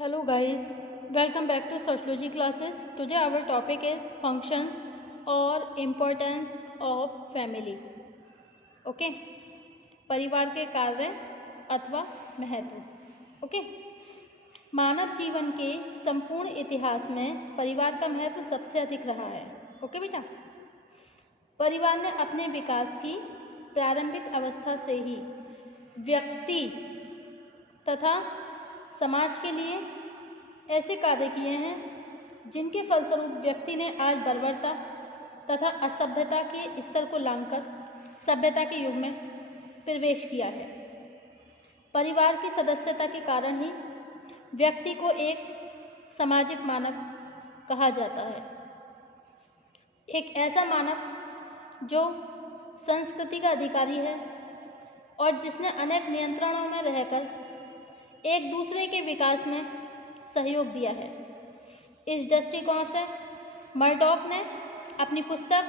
Hello guys, welcome back to sociology classes. Today our topic is functions or importance of family. Okay, परिवार के कार्य अथवा महत्व. Okay, मानव जीवन के संपूर्ण इतिहास में परिवार का महत्व सबसे अधिक रहा है. ओके बेटा, परिवार ने अपने विकास की प्रारंभिक अवस्था से ही व्यक्ति तथा समाज के लिए ऐसे कार्य किए हैं जिनके फलस्वरूप व्यक्ति ने आज बर्बरता तथा असभ्यता के स्तर को लांघकर सभ्यता के युग में प्रवेश किया है. परिवार की सदस्यता के कारण ही व्यक्ति को एक सामाजिक मानव कहा जाता है. एक ऐसा मानव जो संस्कृति का अधिकारी है और जिसने अनेक नियंत्रणों में रहकर एक दूसरे के विकास में सहयोग दिया है. इस दृष्टिकोण से मर्डॉक ने अपनी पुस्तक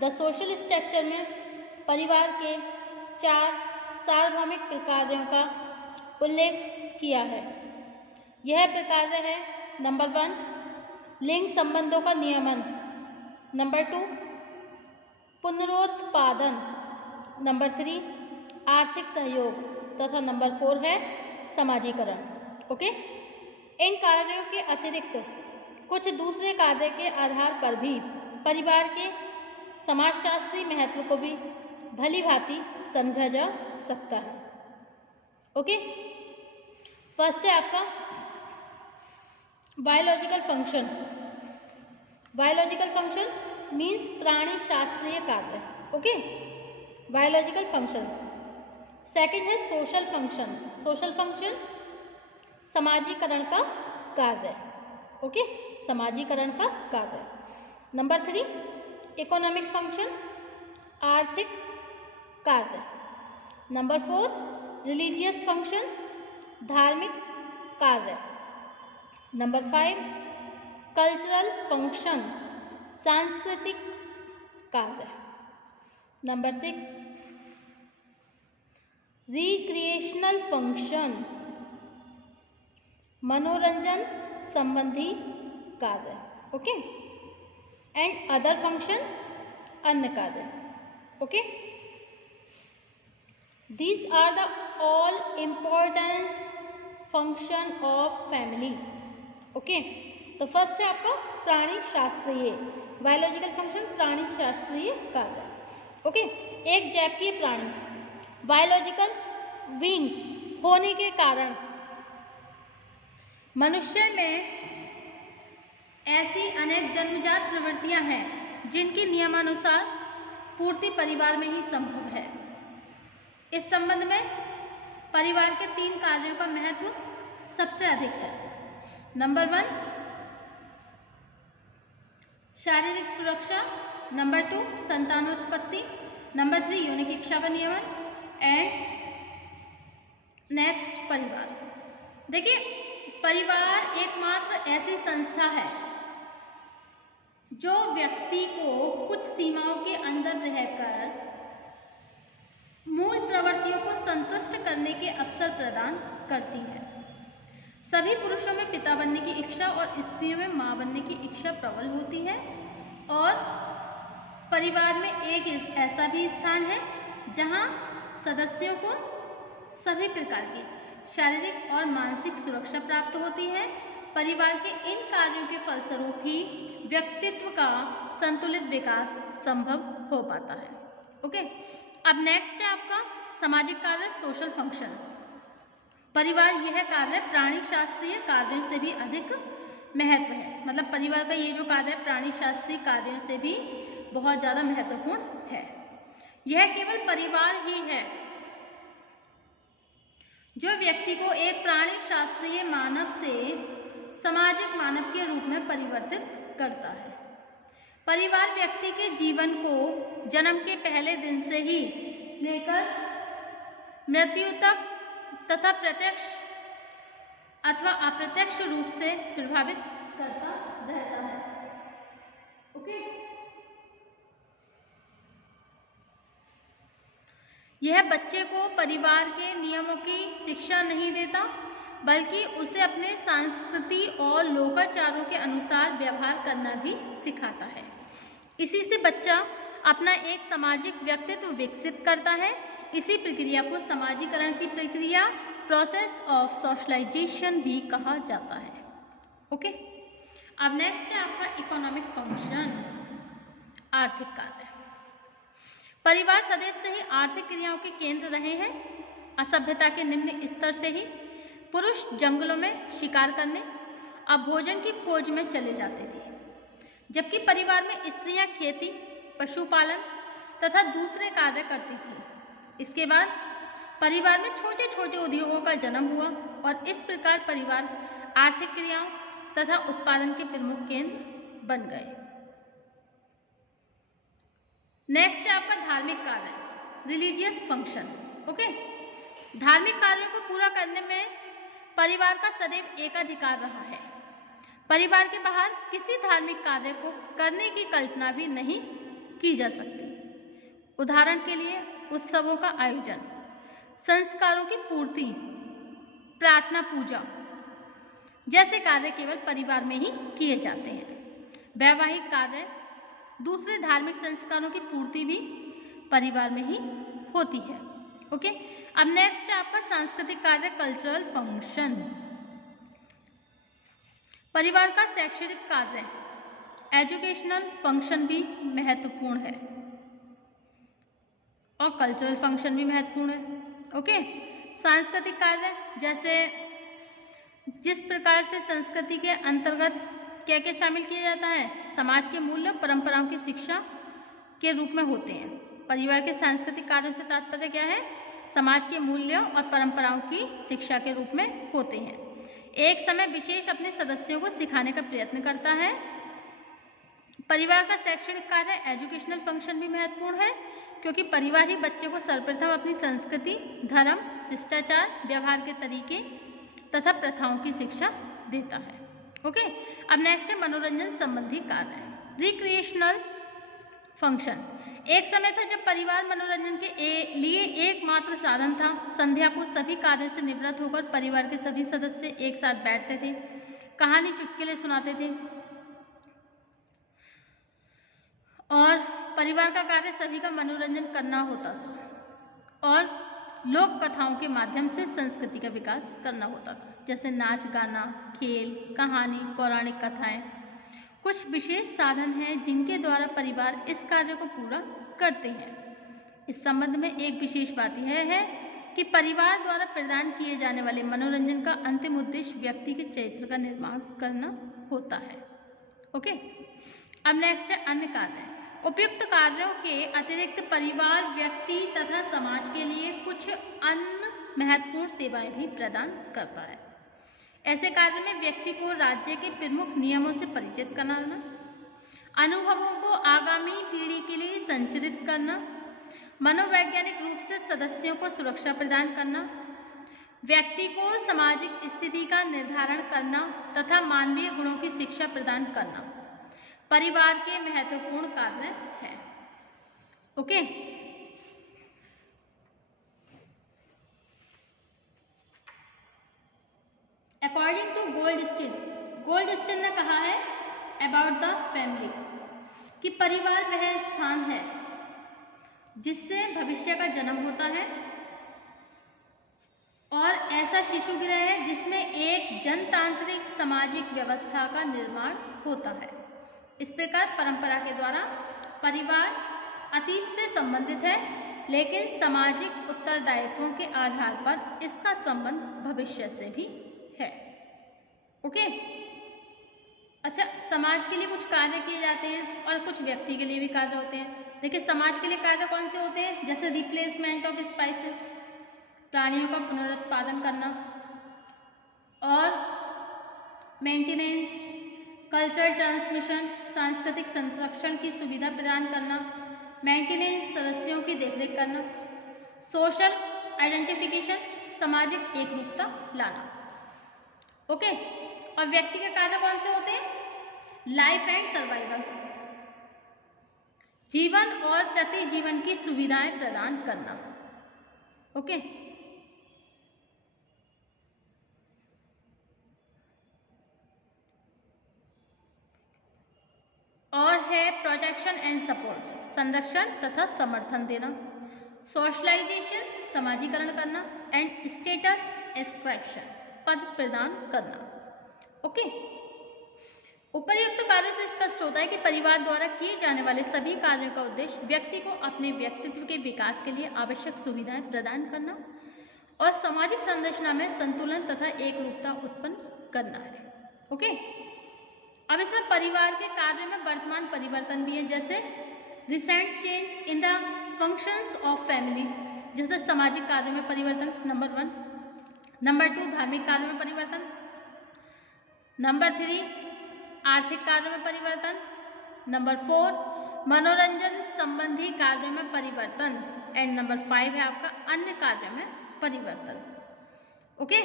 द सोशल स्ट्रक्चर में परिवार के 4 सार्वभौमिक प्रकारों का उल्लेख किया है. यह प्रकार है: नंबर 1, लिंग संबंधों का नियमन, नंबर 2, पुनरुत्पादन, नंबर 3, आर्थिक सहयोग तथा नंबर 4 है समाजीकरण. ओके, इन कार्यों के अतिरिक्त कुछ दूसरे कार्य के आधार पर भी परिवार के समाजशास्त्रीय महत्व को भी भली भांति समझा जा सकता है. ओके, फर्स्ट है आपका biological function. Biological function means प्राणी शास्त्रीय कार्य. Okay, biological function. सेकंड है सोशल फंक्शन. सोशल फंक्शन समाजीकरण का कार्य. ओके, समाजीकरण का कार्य. नंबर 3, इकोनॉमिक फंक्शन, आर्थिक कार्य. नंबर 4, रिलीजियस फंक्शन, धार्मिक कार्य. नंबर 5, कल्चरल फंक्शन, सांस्कृतिक कार्य. नंबर 6, रिक्रिएशनल फंक्शन, मनोरंजन संबंधी कार्य. ओके, एंड अदर फंक्शन, अन्य कार्य. Okay, these are the all importance function of family. Okay, तो फर्स्ट है आपका प्राणी शास्त्रीय बायोलॉजिकल फंक्शन, प्राणी शास्त्रीय कार्य. ओके, एक जैविकीय प्राणी बायोलॉजिकल विंग्स होने के कारण मनुष्य में ऐसी अनेक जन्मजात प्रवृत्तियां हैं जिनकी नियमानुसार पूर्ति परिवार में ही संभव है. इस संबंध में परिवार के 3 कार्यों का महत्व सबसे अधिक है. नंबर 1, शारीरिक सुरक्षा, नंबर 2, संतानोत्पत्ति, नंबर 3, यौनिक इच्छा का नियमन, एंड नेक्स्ट परिवार. देखिए, परिवार एकमात्र ऐसी संस्था है जो व्यक्ति को कुछ सीमाओं के अंदर रहकर मूल प्रवृत्तियों को संतुष्ट करने के अवसर प्रदान करती है. सभी पुरुषों में पिता बनने की इच्छा और स्त्रियों में मां बनने की इच्छा प्रबल होती है. और परिवार में एक ऐसा भी स्थान है जहां सदस्यों को सभी प्रकार की शारीरिक और मानसिक सुरक्षा प्राप्त होती है. परिवार के इन कार्यों के फलस्वरूप ही व्यक्तित्व का संतुलित विकास संभव हो पाता है. ओके, अब नेक्स्ट है आपका सामाजिक कार्य, सोशल फंक्शंस. परिवार यह कार्य प्राणी शास्त्रीय कार्यों से भी अधिक महत्व है. मतलब परिवार का ये जो कार्य है प्राणी शास्त्रीय कार्यों से भी बहुत ज़्यादा महत्वपूर्ण है. यह केवल परिवार ही है जो व्यक्ति को एक प्राणी शास्त्रीय मानव से सामाजिक मानव के रूप में परिवर्तित करता है. परिवार व्यक्ति के जीवन को जन्म के पहले दिन से ही लेकर मृत्यु तक तथा प्रत्यक्ष अथवा अप्रत्यक्ष रूप से प्रभावित करता रहता है. ओके, यह बच्चे को परिवार के नियमों की शिक्षा नहीं देता बल्कि उसे अपने संस्कृति और लोकाचारों के अनुसार व्यवहार करना भी सिखाता है। इसी से बच्चा अपना एक सामाजिक व्यक्तित्व विकसित करता है। इसी प्रक्रिया को समाजीकरण की प्रक्रिया, प्रोसेस ऑफ सोशलाइजेशन भी कहा जाता है। ओके, अब नेक्स्ट है आपका इकोनॉमिक फंक्शन, आर्थिक कार्य। परिवार सदैव से ही आर्थिक क्रियाओं के केंद्र रहे हैं। असभ्यता के निम्न स्तर से ही पुरुष जंगलों में शिकार करने और भोजन की खोज में चले जाते थे, जबकि परिवार में स्त्रियां खेती, पशुपालन तथा दूसरे कार्य करती थी। इसके बाद परिवार में छोटे छोटे उद्योगों का जन्म हुआ और इस प्रकार परिवार आर्थिक क्रियाओं तथा उत्पादन के प्रमुख केंद्र बन गए। नेक्स्ट है आपका धार्मिक कार्य, रिलीजियस फंक्शन। ओके, धार्मिक कार्यों को पूरा करने में परिवार का सदैव एकाधिकार रहा है। परिवार के बाहर किसी धार्मिक कार्य को करने की कल्पना भी नहीं की जा सकती। उदाहरण के लिए उत्सवों का आयोजन, संस्कारों की पूर्ति, प्रार्थना, पूजा जैसे कार्य केवल परिवार में ही किए जाते हैं। वैवाहिक कार्य, दूसरे धार्मिक संस्कारों की पूर्ति भी परिवार में ही होती है। ओके, अब नेक्स्ट है आपका सांस्कृतिक कार्य, कल्चरल फंक्शन। परिवार का शैक्षणिक कार्य, एजुकेशनल फंक्शन भी महत्वपूर्ण है और कल्चरल फंक्शन भी महत्वपूर्ण है। ओके, सांस्कृतिक कार्य जैसे जिस प्रकार से संस्कृति के अंतर्गत क्या क्या शामिल किया जाता है, समाज के मूल्य, परंपराओं की शिक्षा के रूप में होते हैं। परिवार के सांस्कृतिक कार्यों से तात्पर्य क्या है? समाज के मूल्यों और परंपराओं की शिक्षा के रूप में होते हैं। एक समय विशेष अपने सदस्यों को सिखाने का प्रयत्न करता है। परिवार का शैक्षणिक कार्य, एजुकेशनल फंक्शन भी महत्वपूर्ण है, क्योंकि परिवार ही बच्चे को सर्वप्रथम अपनी संस्कृति, धर्म, शिष्टाचार, व्यवहार के तरीके तथा प्रथाओं की शिक्षा देता है। ओके, अब नेक्स्ट है मनोरंजन संबंधी कार्य, रिक्रिएशनल फंक्शन। एक समय था जब परिवार मनोरंजन के लिए एकमात्र साधन था। संध्या को सभी कार्यों से निवृत्त होकर परिवार के सभी सदस्य एक साथ बैठते थे, कहानी, चुटकुले सुनाते थे और परिवार का कार्य सभी का मनोरंजन करना होता था और लोक कथाओं के माध्यम से संस्कृति का विकास करना होता था, जैसे नाच, गाना, खेल, कहानी, पौराणिक कथाएं। कुछ विशेष साधन हैं जिनके द्वारा परिवार इस कार्य को पूरा करते हैं। इस संबंध में एक विशेष बात यह है कि परिवार द्वारा प्रदान किए जाने वाले मनोरंजन का अंतिम उद्देश्य व्यक्ति के चरित्र का निर्माण करना होता है। ओके, अब नेक्स्ट है अन्य कार्य। उपयुक्त कार्यों के अतिरिक्त परिवार व्यक्ति तथा समाज के लिए कुछ अन्य महत्वपूर्ण सेवाएं भी प्रदान करता है। ऐसे कार्य में व्यक्ति को राज्य के प्रमुख नियमों से परिचित कराना, अनुभवों को आगामी पीढ़ी के लिए संचरित करना, मनोवैज्ञानिक रूप से सदस्यों को सुरक्षा प्रदान करना, व्यक्ति को सामाजिक स्थिति का निर्धारण करना तथा मानवीय गुणों की शिक्षा प्रदान करना परिवार के महत्वपूर्ण कार्य हैं। ओके, अकॉर्डिंग टू गोल्डस्टीन ने कहा है अबाउट द फैमिली कि परिवार वह स्थान है जिससे भविष्य का जन्म होता है और ऐसा शिशु गृह है जिसमें एक जनतांत्रिक सामाजिक व्यवस्था का निर्माण होता है। इस प्रकार परंपरा के द्वारा परिवार अतीत से संबंधित है, लेकिन सामाजिक उत्तरदायित्वों के आधार पर इसका संबंध भविष्य से भी है। ओके, अच्छा, समाज के लिए कुछ कार्य किए जाते हैं और कुछ व्यक्ति के लिए भी कार्य होते हैं। देखिए, समाज के लिए कार्य कौन से होते हैं? जैसे रिप्लेसमेंट ऑफ स्पाइसेस, प्राणियों का पुनरुत्पादन करना और मेंटेनेंस, कल्चरल ट्रांसमिशन, सांस्कृतिक संरक्षण की सुविधा प्रदान करना, मेंटेनेंस, सदस्यों की देखरेख करना, सोशल आइडेंटिफिकेशन, सामाजिक एकरूपता लाना। ओके, और व्यक्ति के कार्य कौन से होते हैं? लाइफ एंड सर्वाइवल, जीवन और प्रति जीवन की सुविधाएं प्रदान करना। ओके, है प्रोटेक्शन एंड सपोर्ट, संरक्षण तथा समर्थन देना, सोशलाइजेशन, समाजीकरण करना, एंड स्टेटस एस्क्रिप्शन, पद प्रदान करना। ओके, उपर्युक्त कार्यों से स्पष्ट होता है कि परिवार द्वारा किए जाने वाले सभी कार्यों का उद्देश्य व्यक्ति को अपने व्यक्तित्व के विकास के लिए आवश्यक सुविधाएं प्रदान करना और सामाजिक संरचना में संतुलन तथा एकरूपता उत्पन्न करना है। ओके, अब इसमें परिवार के कार्यों में वर्तमान परिवर्तन भी है, जैसे recent change in the functions of family, जैसे सामाजिक कार्यों में परिवर्तन, नंबर 1। नंबर 2 धार्मिक कार्यों में परिवर्तन, नंबर 3 आर्थिक कार्यों में परिवर्तन, नंबर 4 मनोरंजन संबंधी कार्यों में परिवर्तन, एंड नंबर 5 है आपका अन्य कार्यों में परिवर्तन। ओके,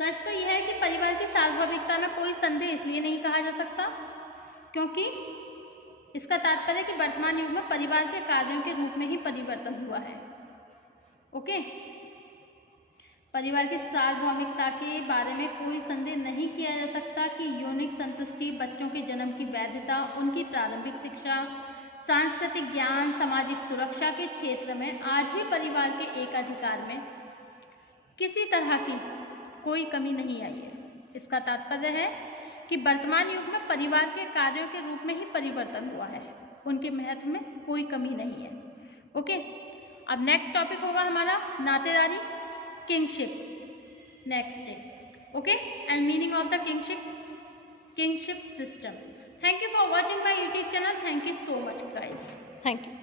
सच तो यह है कि परिवार की सार्वभौमिकता में कोई संदेह इसलिए नहीं कहा जा सकता क्योंकि इसका तात्पर्य कि वर्तमान युग में परिवार के कार्यों के रूप में ही परिवर्तन हुआ है। ओके, परिवार की सार्वभौमिकता के बारे में कोई संदेह नहीं किया जा सकता कि यौनिक संतुष्टि, बच्चों के जन्म की वैधता, उनकी प्रारंभिक शिक्षा, सांस्कृतिक ज्ञान, सामाजिक सुरक्षा के क्षेत्र में आज भी परिवार के एकाधिकार में किसी तरह की कोई कमी नहीं आई है। इसका तात्पर्य है कि वर्तमान युग में परिवार के कार्यों के रूप में ही परिवर्तन हुआ है, उनके महत्व में कोई कमी नहीं है। ओके, अब नेक्स्ट टॉपिक होगा हमारा नातेदारी, kinship, next day. Okay, and meaning of the kinship system. Thank you for watching my YouTube channel. Thank you so much guys, thank you.